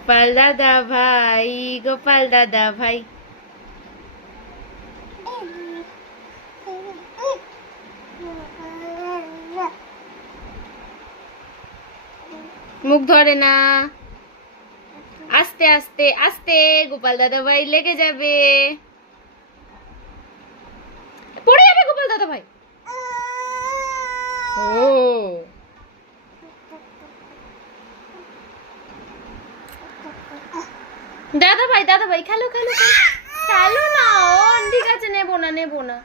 গোপাল দাদা ভাই, গোপাল দাদা ভাই। মুখ ধরে না, আস্তে আস্তে আস্তে, গোপাল দাদা ভাই লেগে যাবে, পড়ে যাবে গোপাল দাদা ভাই। ও দাদা ভাই, দাদা ভাই খেলো খেলো খেলো খেলো না। ও ঠিক আছে, নেবো না নেবো না।